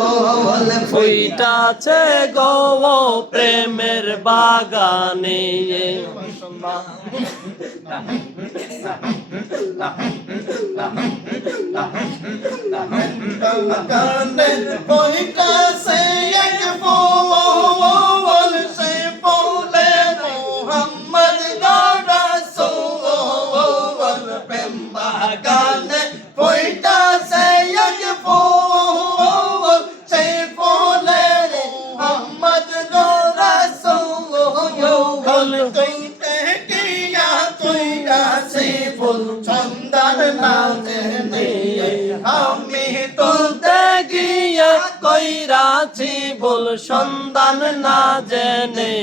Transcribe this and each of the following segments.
ফুল ফুইটাছে গো প্রেমের বাগানে বাগানে ফুইটাছে এক ফুল সে ফুলে মোহাম্মদ রাসূল প্রেম বাগানে ফুইটাছে এক ফুল সে ফুলে মোহাম্মদ রাসূল কইতে কিয়া তুইয়াছে ফুল চন্দন নাচে আমি তুলতে গিয়ে কইরাছি ভুল সন্ধান না জেনে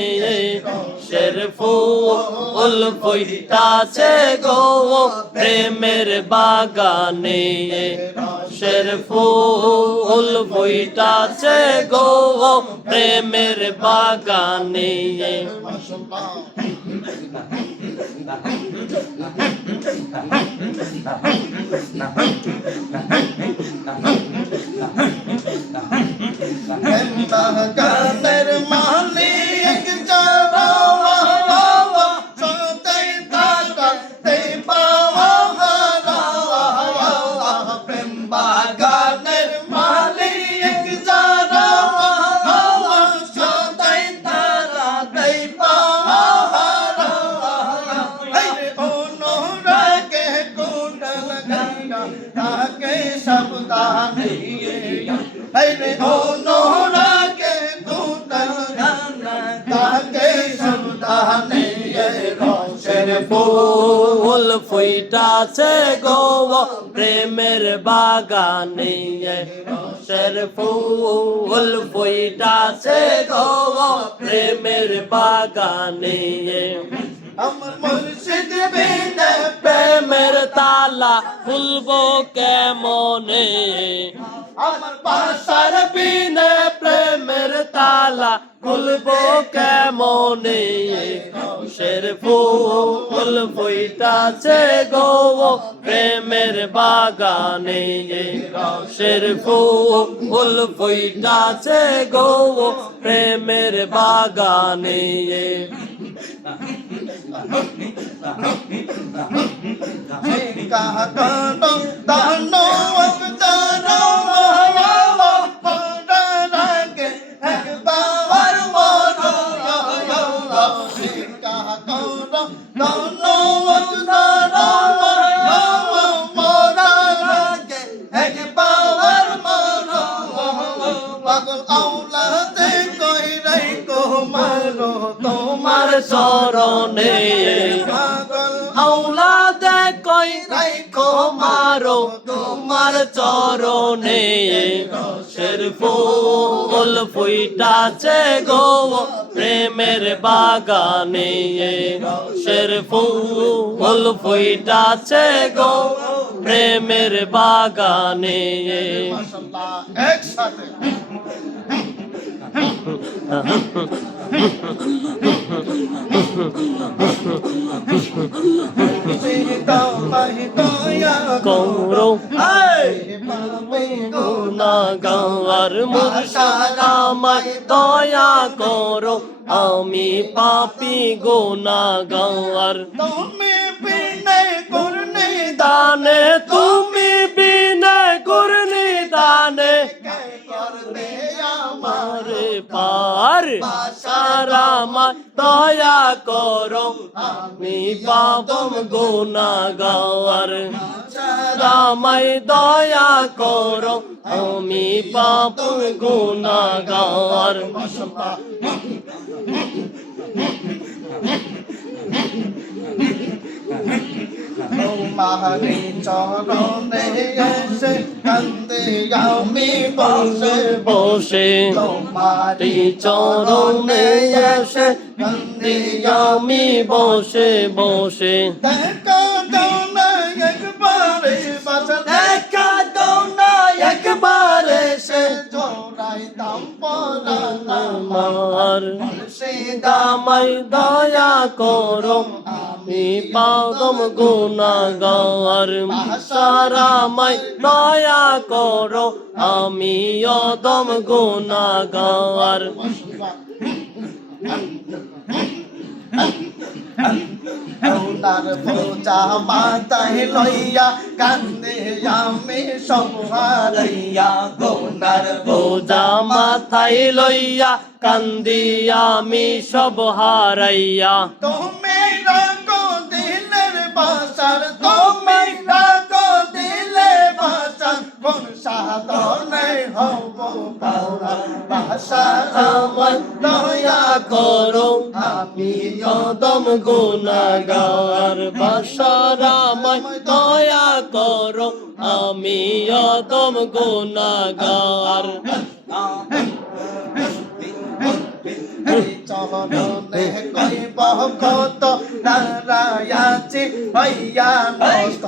শের ফুল ফুইটাছে গো প্রেমের বাগানে শের ফুল ফুইটাছে গো প্রেমের বাগানে বাগানের মালিক যারা সদাই তাকাতে পাওয়া প্রেম বাগানের মালিক যারা সদাই তাকাতে পাওয়া অনুরাগে কুণ্ডল গঙ্গা তাকে সাবধানে হরে অনুরাগে কুণ্ডল গঙ্গা তাকে সাবধানে শের ফুল ফুইটাছে গো প্রেমের বাগানে শের ফুল ফুইটাছে গো প্রেমের বাগানে আমার মুর্শিদ বিনে প্রেমের তালা খুলবো কেমনে আমার পাশার বিনে প্রেমের তালা খুলবো কেমনে শের ফুল ফুইটাছে গো প্রেমের বাগানে শের ফুল ফুইটাছে গো প্রেমের বাগানে কাহানো দানো অবতারো পরাগে একবার মরো কাহানো দানো অবতারো পরাগে একবার মরো পাগল আওলাদে কই রে কো মারো তোমার চরণে পাগল আওলাদে কই রাইখো মারো তোমার চরণে শের ফুল ফুইটাছে গো প্রেমের বাগানে শের ফুল ফুইটাছে গো প্রেমের বাগানে মাশাআল্লাহ একসাথে কৌরো গুনাহগার মুর্শিদ আমায় দয়া করো আমি পাপী গুনাহগার তুমি বিনে করনি দানে তুমি বিনে করনি দানে কে করবে আমার আমারে পার সারামা দয়া করো আমি পাপম গুনাহগার রামাই দয়া করো আমি পাপম গুনাহগার মাহারি চরণে এসে কান্দে আমি বসে বসে মারি চরণে এসে কান্দি আমি বসে বসে দেখা দাও না একবারে বাঁচা দেখা দাও না একবারে সে জোড়াই দাম পরানা আমার সে দামাই দয়া করো আমি পাদম গুনাহগার সারামায় দয়া করো আমি অদম গুনাহগার ওনার বোঝা মাথায় লইয়া কান্দে আমি সব হারাইয়া গোনার বোঝা মাথায় লইয়া কান্দি আমি সব হারাইয়া তুমি রাখো দিলের বাসার তুমি রাখো দিলে বাসার কোন সাধনে হব পাওয়া বাসার আমার দয়া করো আমি অদম গুনাহগার বাসারামায় দয়া করো আমি অদম গুনাহগার চরণে কইব কত নারায়াছি হইয়া নষ্ট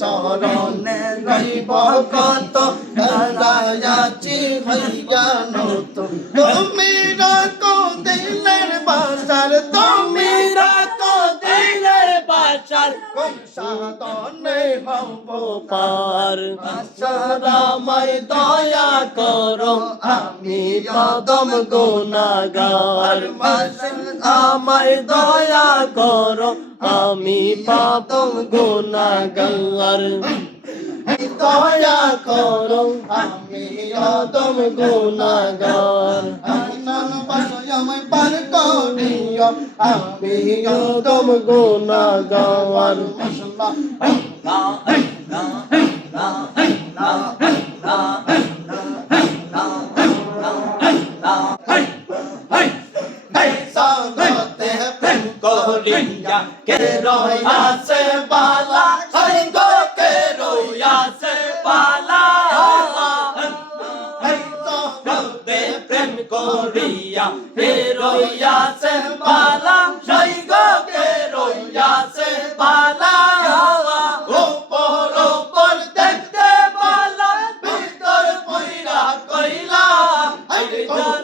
চরণে কইব কত নারায়াছি হইয়া নষ্ট তুমি রাখো দিলের বাসার তুমি রাখো দিলের বাসার কোন সাধনে হব পার বাসারামায় দয়া করো আমি অদম গুনাহগার আমায় দয়া করো আমি পাদম গুনাহগার দয়া করো আমি অদম গুনাহগার আমায় পার করিও আমি অদম গুনাহগার সাগতে প্রেম করিয়া কে রয়াছে বালা হই গো কে রয়াছে বালা দে প্রেম করিয়া কে রয়াছে বালা হই গো কে রয়াছে বালা উপর উপর দেখতে বালা ভিতর পয়রা কইলা আইরে জান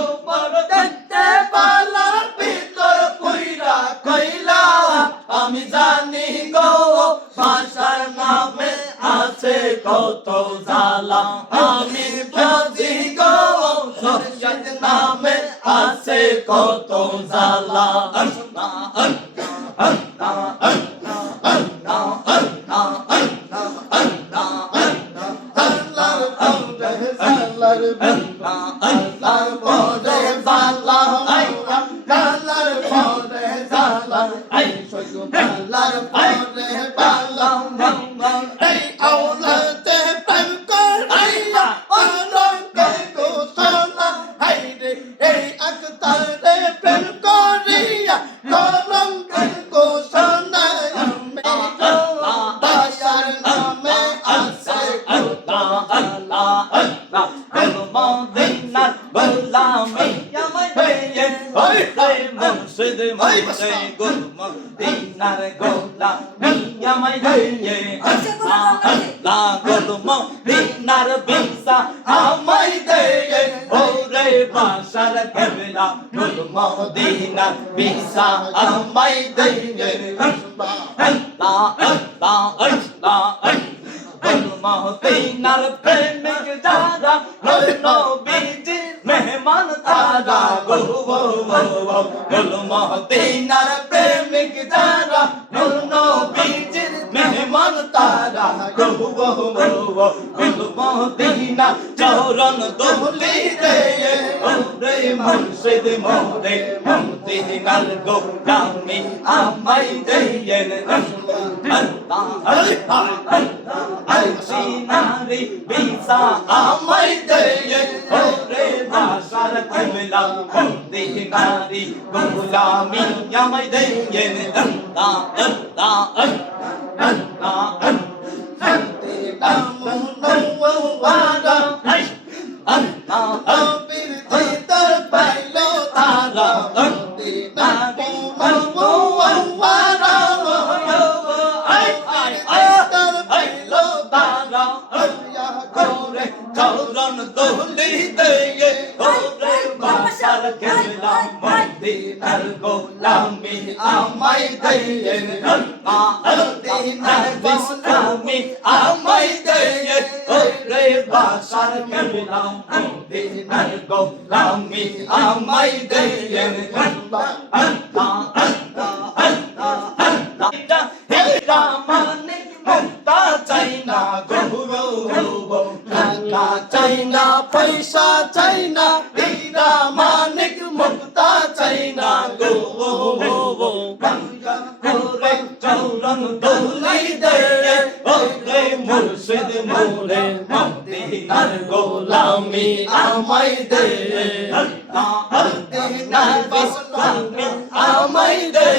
উপর দেখতে বালা ভিতর পয়রা কইলা আমি জানি গো ভাষার নামে আছে কত জ্বালা আমি বুঝি গো ভাষার নামে আছে কত জ্বালা মদিনার প্রেমিক যারা নবীজির মেহমান তারা গো মদিনার প্রেমিক যারা নবীজির মেহমান তারা গো মদিনা চরণ দোলি দে ওরে মুর্শিদ মোরে মদিনার গোলামি আমায় দেন আল্লাহ আল্লাহ আল্লাহ সিনারি বিসা আমায় দেন ওরে ভাষার কমলা মদিনারি গোলামি আমায় দেন আল্লাহ আল্লাহ আল্লাহ চরণ দোলি দে ওরে বাসার কেবলা মদিনার গোলামি আমায় দে মদিনার গোলামি আমায় দে ওরে বাসার কাবলা মদিনার গোলামি আমায় দে চাইনা পয়সা চাইনা হীরা মানিক মুক্তা চাইনা গো ওরে চরণ দোলাই দে ওরে মুর্শিদ মোরে মদিনার গোলামি আমায় দে মদিনার গোলামি আমায় দে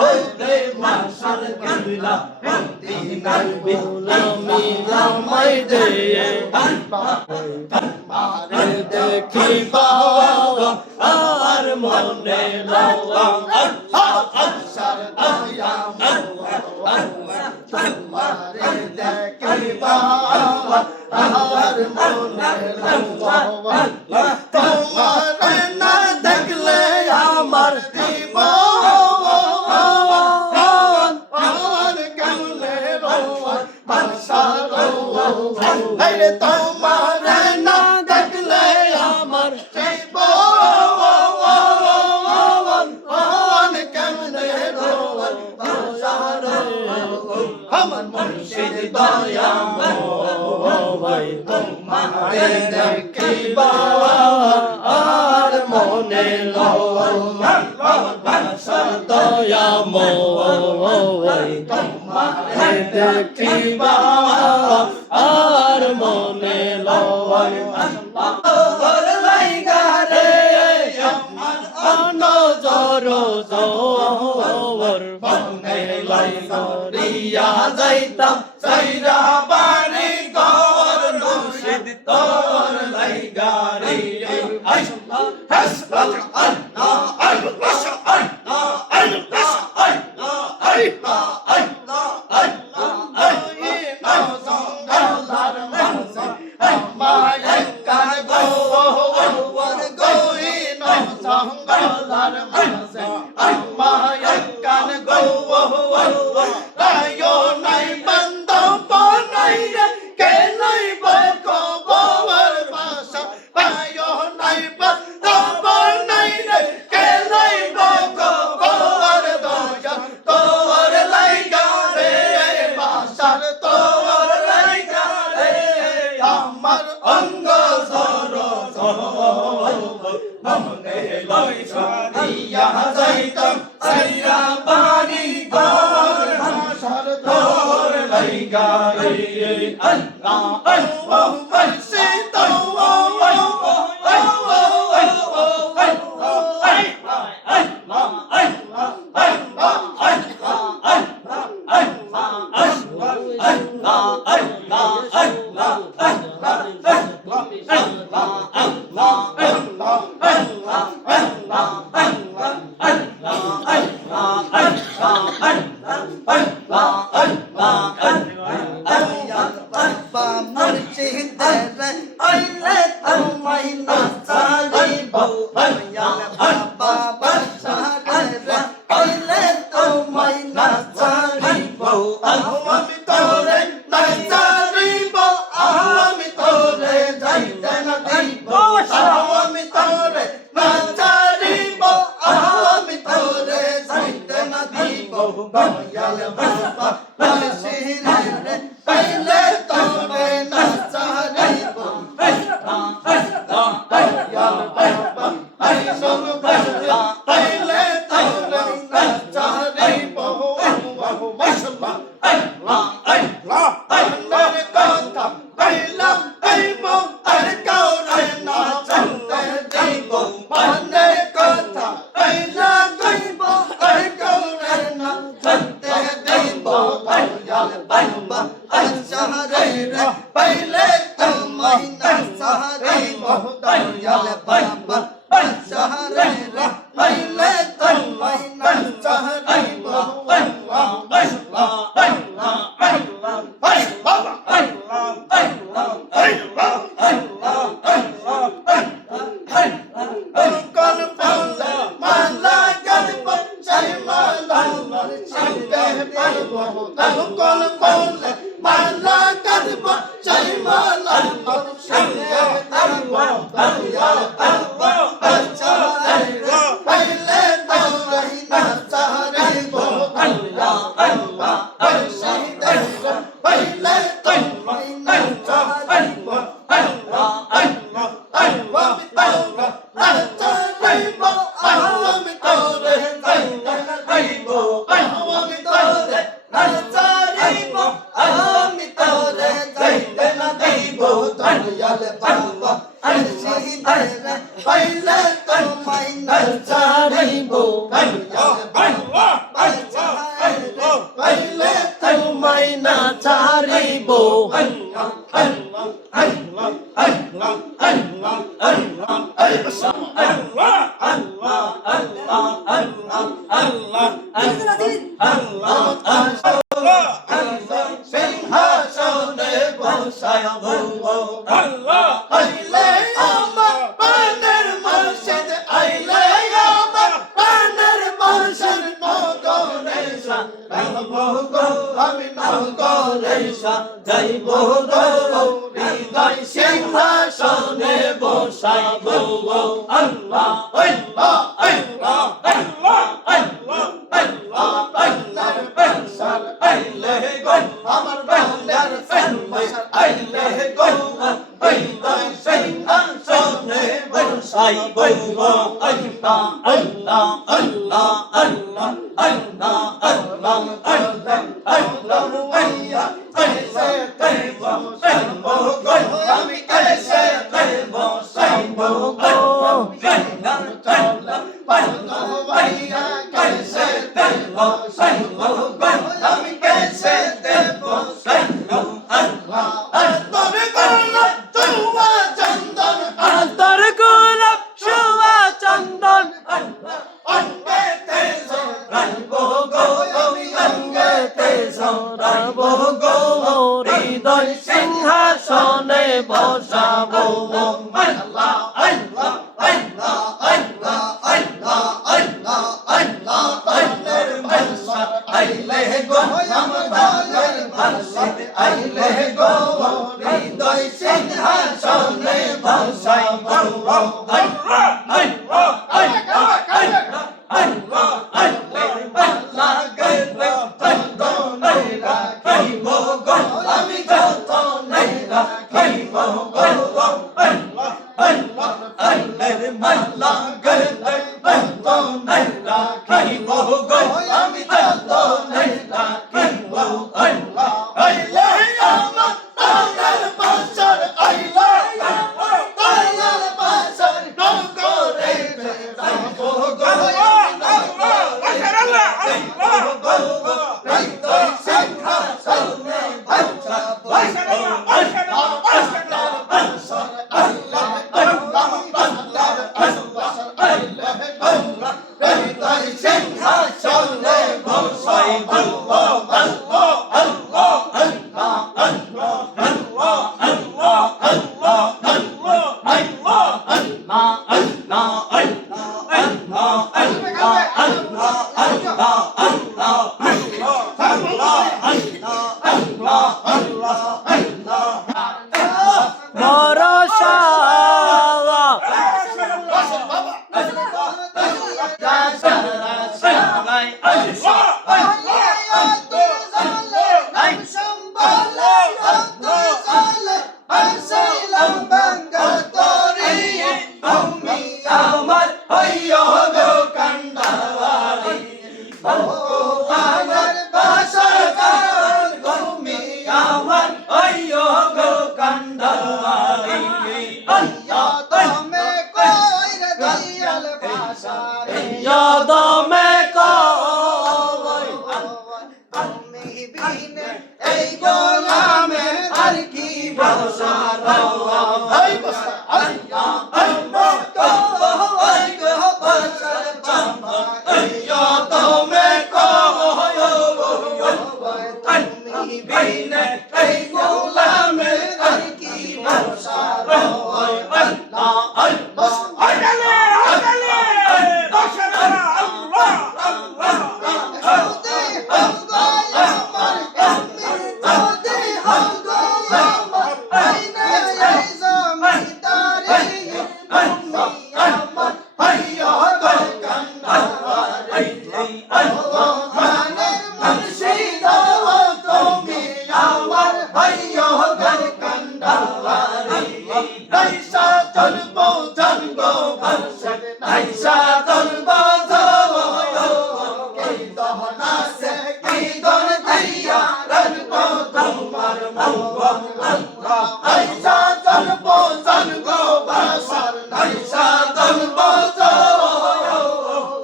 ওরে মাশার কাবলা মদিনার গোলামি আমায় দে মারে দেখি বাবা আর মনে লাওয়া আশার দয়া মারে দেখি বাবা আর মনে লাওয়া তোমারে না দেখলে আমার জীবন আর কেমনে রোয়া বাসা রোয়া আরে তোমারে না দেখলে আমার জীবন কেমনে রোয়া বাসা রোয়া আমার মুর্শিদ দয়াময় তোমারে দেখিবা আর মনে লওয়া আমার বাসা দয়াময় তোমারে দেখিবা আর মনে লওয়া তোর লাইগা রে আমার নজর জোর মনে লাইগা রিয়া যাইতাম সাইরা বাড়ি ঘর মুর্শিদ তোর লাইগা রে আল্লাহ হাসবাক আল্লাহ আল্লাহ আল্লাহ আল্লাহ আল্লাহ আল্লাহ আমার অঙ্গ সর মনে লইছা দিয়া যাইতাম সাইরা বাড়ি ঘর হাসর তোর লাইগা রে আল্লাহ আল্লাহ মুর্শিদ আমি তোরে নাচারিব আমি তোরে যাইতে না দিব আমি তোরে নাচারিব আমি তোরে যাইতে না দিব দয়াল বাবা বলছিরে রে পাইলে তোরে নাচারিব দয়াল বাবা আইসব বলে পাইলে তোরে নাচারিব মাশাআল্লাহ আল্লাহ আল্লাহ আল্লাহর কথা পাইলাম পাইব আর কাউরে না জানতে দিব মনের কথা পাইলাম পাইব আর কাউরে না জানতে দিব দয়াল বাবা আশারে রে পাইলে তোমায় না সাহারিব দয়াল বাবা আশারে রে পাইলে তোমায় না সাহারিব দুনিয়ার বাবা চারিব পাইলে তোরাই না চারিব আল্লাহ আল্লাহ মুর্শিদের পাইলে তোরাই না চারিব আল্লাহ আল্লাহ আল্লাহ আমি তোরে না চারিব আমি তোরে যাইতে না দিব আমি তোরে না চারিব আমি তোরে যাইতে না দিব দুনিয়ার বাবা মুর্শিদের পাইলে তোরাই না চারিব দুনিয়ার বাবা মুর্শিদের পাইলে তোরাই না চারিব আল্লাহ আল্লাহ আল্লাহ আল্লাহ আল্লাহ আল্লাহ আল্লাহ আল্লাহ আল্লাহ আল্লাহ আল্লাহ আল্লাহ আল্লাহ আল্লাহ সিংহাসনে বসাবো আল্লাহ আইলে আমার প্রাণের মুর্শিদ আইলে আমার প্রাণের মুর্শিদ নগরে যাইবো গো আমি নগরে যাইবো গো হৃদয় সিংহাসনে বসাবো আল্লাহ আল্লাহ আল্লাহ আল্লাহ আল্লাহ আল্লাহ আল্লাহর বংশার আইলে গো আমার বান্দার বংশার আইলে গো হৃদয় সিংহাসনে বসাইবো আল্লাহ আল্লাহ আল্লাহ আল্লাহ আল্লাহ আল্লাহ আল্লাহ আল্লাহ আল্লাহ कैसे करबो सबो गो আমি कैसे करबो सबो गो गंगा चल पड़ो भैया कैसे करबो सबो गो আমি कैसे देबो सबो अल्लाह अंतर गोलाप छुआ चंदन अंतर गोलाप छुआ चंदन अंगे तेजो राखबो गो আমি अंगे तेजो राखबो गो হৃদয় সিংহাসনে বসাবো আল্লাহ আল্লাহ আল্লাহ আল্লাহ আল্লাহ আল্লাহ আল্লাহ আল্লাহর ভাষা আইলে গো আমার বাবার ভাষা আইলে গো হৃদয় সিংহাসনে বসাবো আল্লাহ আল্লাহ আল্লাহ আল্লাহ আল্লাহ আল্লাহ গরে চন্দনে রাখিব গো আমি যতনে রাখিব গো আল্লাহ আল্লাহ আল্লাহর মালা গরে চন্দনে রাখিব গো আমি যতনে রাখিব আল্লাহ আইলে আমার প্রাণের বাসর আইলে আমার প্রাণের বাসর নগরে যাইব গো আইসা চলবো জানবো ভাষা আইসা চলবো যাবো কি দহন আছে কি দন দিয়া রাখবো তোমার মঙ্গল আইসা চলবো জানবো ভাষা আইসা চলবো যাবো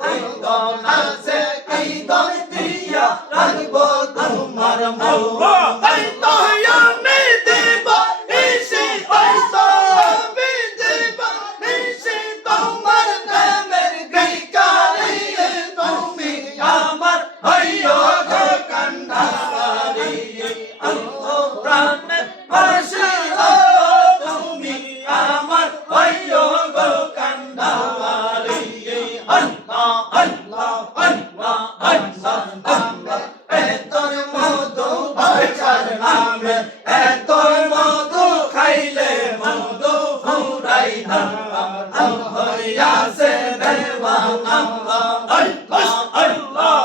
কি দহন আছে কি দন দিয়া রাখবো তোমার মঙ্গল তাই তো আমি দেব ইসি পয়সা আমি দেব ইসি তোমার প্রেমের ভিখারি তুমি আমার হইও গো কান্ডারি প্রাণের বাসি তুমি আমার হইও গো কান্ডারি আল্লাহ আল্লাহ আল্লাহ আল্লাহ তোর মধু বাচার নামে তোর মধু খাইলে মধু ফুরাই না হইয়াছে দেওয়ানা আল্লাহ আল্লাহ আল্লাহ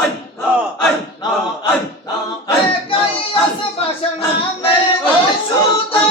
আল্লাহ আল্লাহ আল্লাহ একাই আছে বাসার নামে সুদা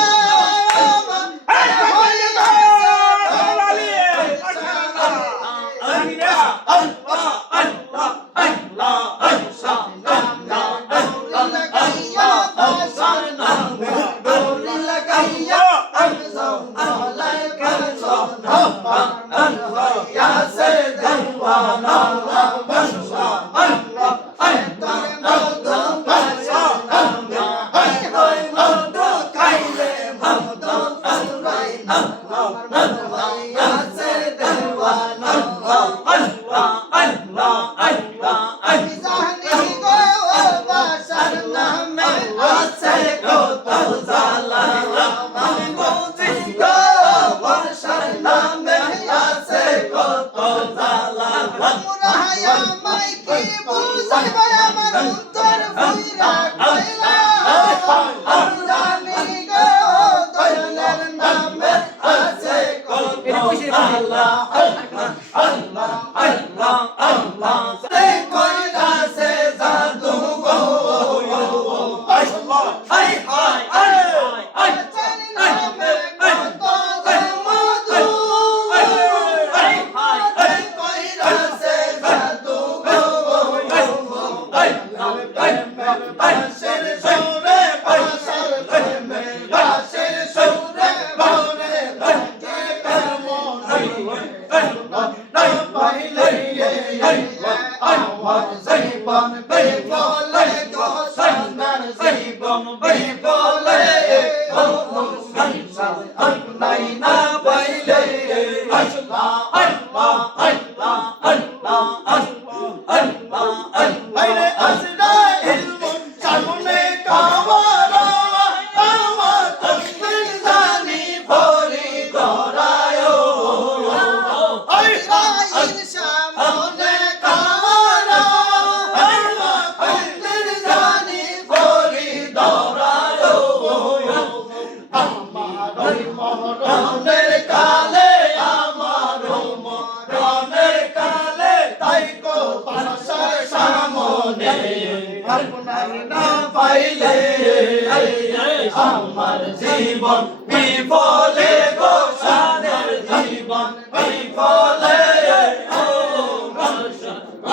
আমার জীবন বিফলে গো সাদের জীবন বিফলে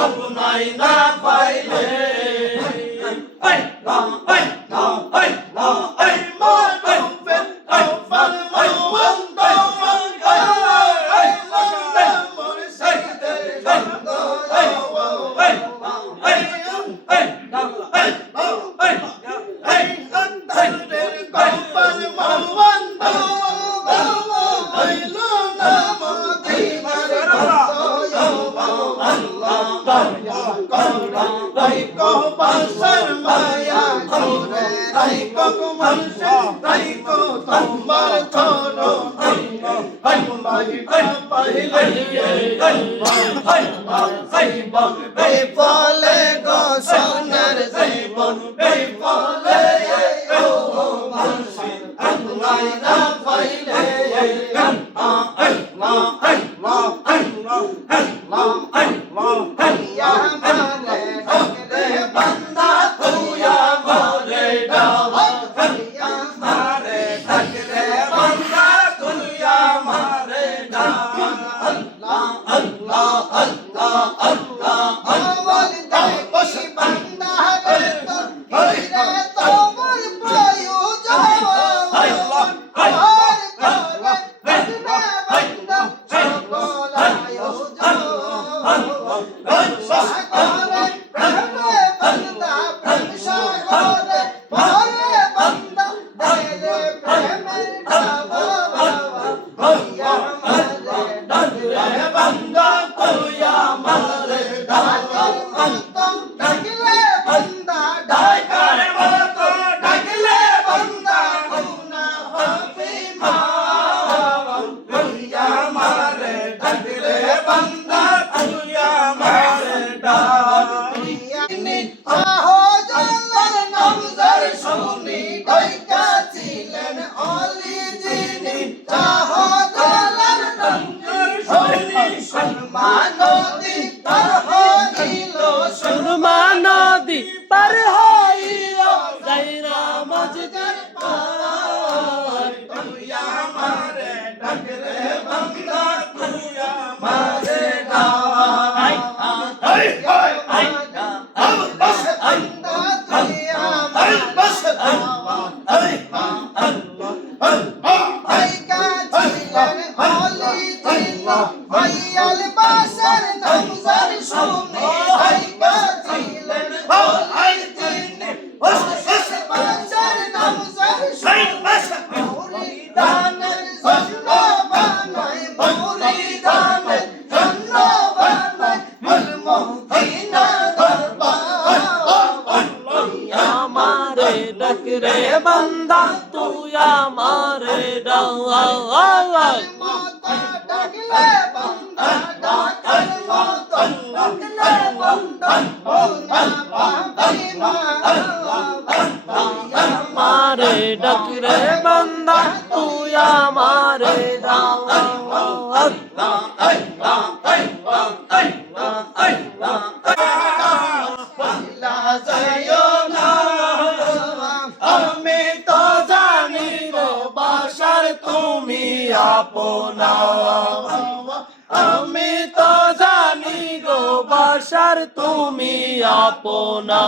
আপনাই না পাইলে বিফলে গো সোনার জীবন বিফলে আপনাই না পাইলে বান্দা তুয়া বলে দাও বান্দা রে বান্দা তুই আমারে ডাক ডাকলে বান্দা ডাকার মতন ডাকলে বান্দা না পাবি মা আমারে ডাক রে বান্দা তুই আমারে ডাক ভুলা যাইও না আমি তো জানি রে বাসার তুমি আপনা আমি তো জানি গো বাসার তুমি আপনা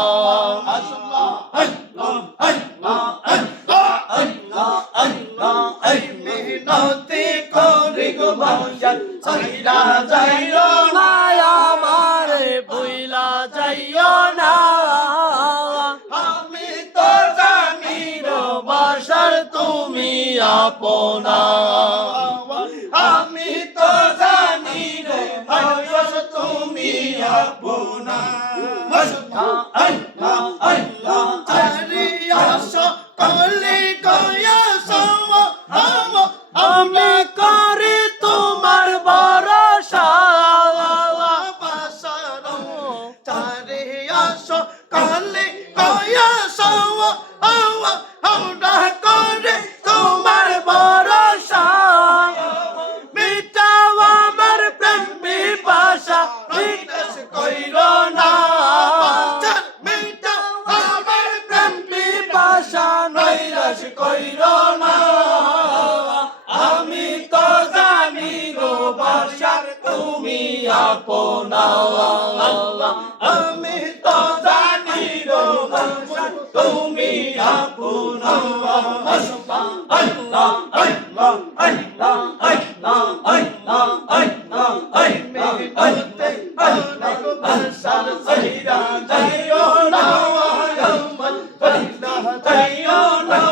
মিনতি করি গো বাসার ছাইরা যাইও না আমারে বুইলা যাইও না আমি তো জানি রে বাসার তুমি আপনা আমি তো জানি রে বাসার তুমি আপনা কলি গয়া সম আমি করি তোমার ভরসা বাসার চারি আস কলি গয়া সম আমরা করে তোমার ভরসা মিটাও আমার প্রেম পিপাসা বিকাশ কইর না মিটা আমার প্রেম পিপাসা নৈরাশ কইর না আমি তো জানি গো বাসার তুমি আপনা আমি তো জানি রে বাসার তুমি আপনা আল্লাহ আল্লাহ আল্লাহ আল্লাহ আল্লাহ আল্লাহ মিনতি অনেক বাসার ছাইরা যাইও না যাইও না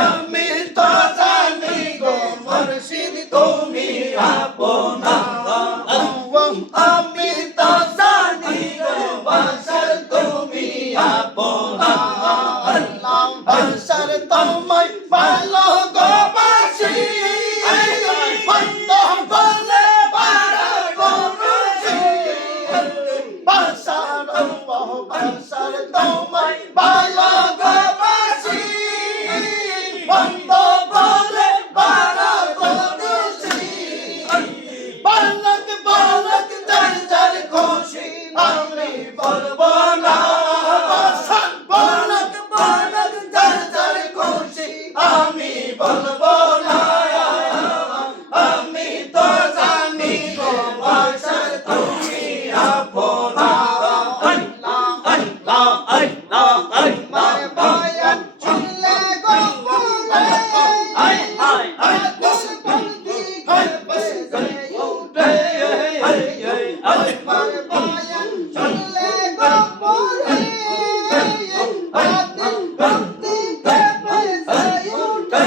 আমি তো জানি গো মুর্শিদ তুমি আপনা আমি তো জানি গো বাসার তুমি আপনা বাসার তোমায় ভালো গো বাসি বন্ধ বলে পারা করছি বাসার বাসার তোমায় ভালো গো বাসি বন্ধ বলে পারা করছি বালক বালক যার যার খুশি আমি বলবো না বাসার বালক বালক যার যার খুশি আমি বলবো না আমি তো জানি গো বাসার তুমি আপনা আমার বয়ান শুনলে গো বলে আদেশ বন্দি বসে উঠে আমার বয়ান শুনলে গো বলে আদেশ বন্দি বসে উঠে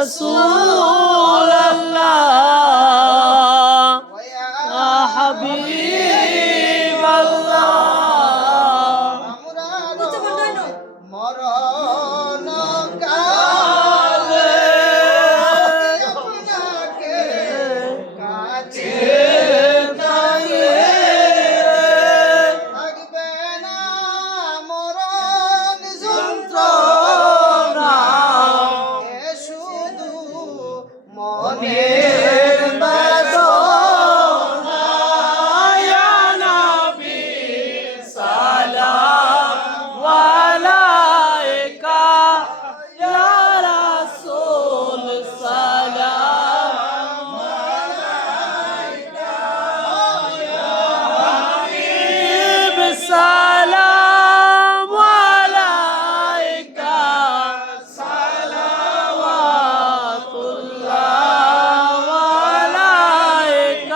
رسول الله يا حبيب الله মরণ কালে আপনাকে কাছে থাকবে না মরণ যন্ত্রণা এ শুধু মনের বেদনা يا نبي سلام عليك يا رسول سلام عليك يا حبيب سلام عليك صلوات الله عليك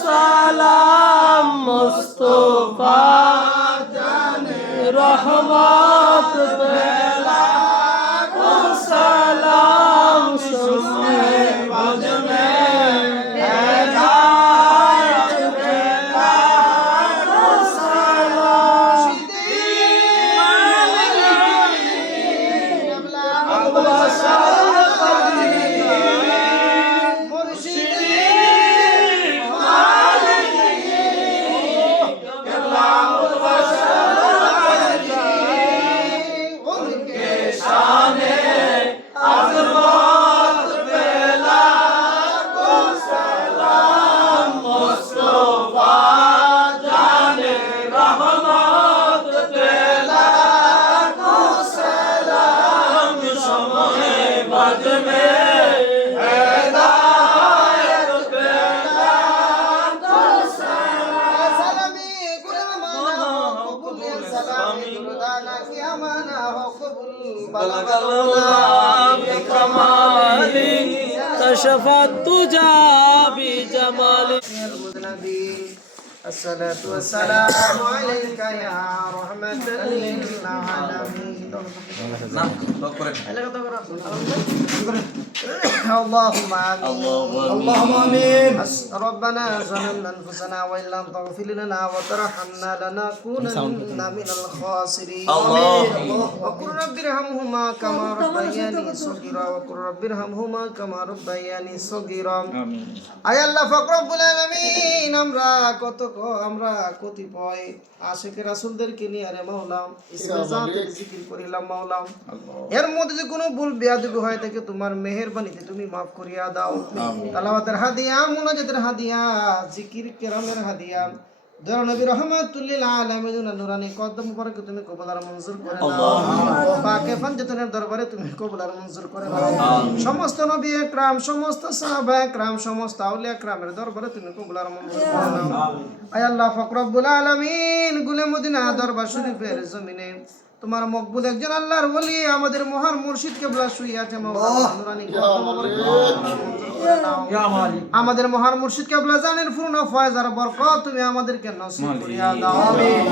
সালাম মুস্তাফা রহমত বেলা কো সালাম সুমে বজমে হেদায়ত বেলা কো সালাম দুরুদানা কিয়ামানা হকবুল بلغ بكمالي كشف الدجى بجمالي المذنبين الصلاة والسلام عليك يا رحمة للعالمين اللهم آمين ربنا ظلمنا أنفسنا وإن لم تغفر لنا وترحمنا لنكونن من الخاسرين وقل رب ارحمهما كما ربياني صغيرا وقل رب ارحمهما كما ربياني صغيرا আয় আল্লাহ পাক রব্বুল আলামিন আমরা কতিপয় আশিকের রাসূলদেরকে নিয়ে আরে মাওলা ইসমে জাতের জিকির করিলাম মাওলা এর মধ্যে যে কোনো ভুল বেয়াদবি হয় থাকে তোমার মেহেরবানিতে তুমি maaf করিয়া দাও তালাওয়াতের হাদিয়া মুনাজাতের হাদিয়া জিকির কেরামের হাদিয়া দয়াল নবী রহমাতুল লিল আলামিন নুরানি কদম মুবারক তুমি কবুল আর মঞ্জুর করে দাও পাকে ফানজাতের দরবারে তুমি কবুল আর মঞ্জুর করে দাও সমস্ত নবী একরাম সমস্ত সাহাবা একরাম সমস্ত আউলিয়া একরামের দরবারে তুমি কবুল আর মঞ্জুর করে দাও আয় আল্লাহ পাক রব্বুল আলামিন গুলে মদিনা দরবার শরীফের জমিনে তোমার মকবুল একজন আল্লাহর ওলি আমাদের মহান মুর্শিদ কেবলা শুয়ে আছে মাওলানা নুরানি কদম মুবারক আমাদের মহান মুর্শিদ কেবলা জানের পূর্ণ ফয়েজ আর বরকত তুমি আমাদেরকে নসিব করিয়া দাও আমিন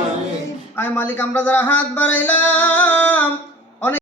আয় মালিক আমরা যারা হাত বাড়াইলাম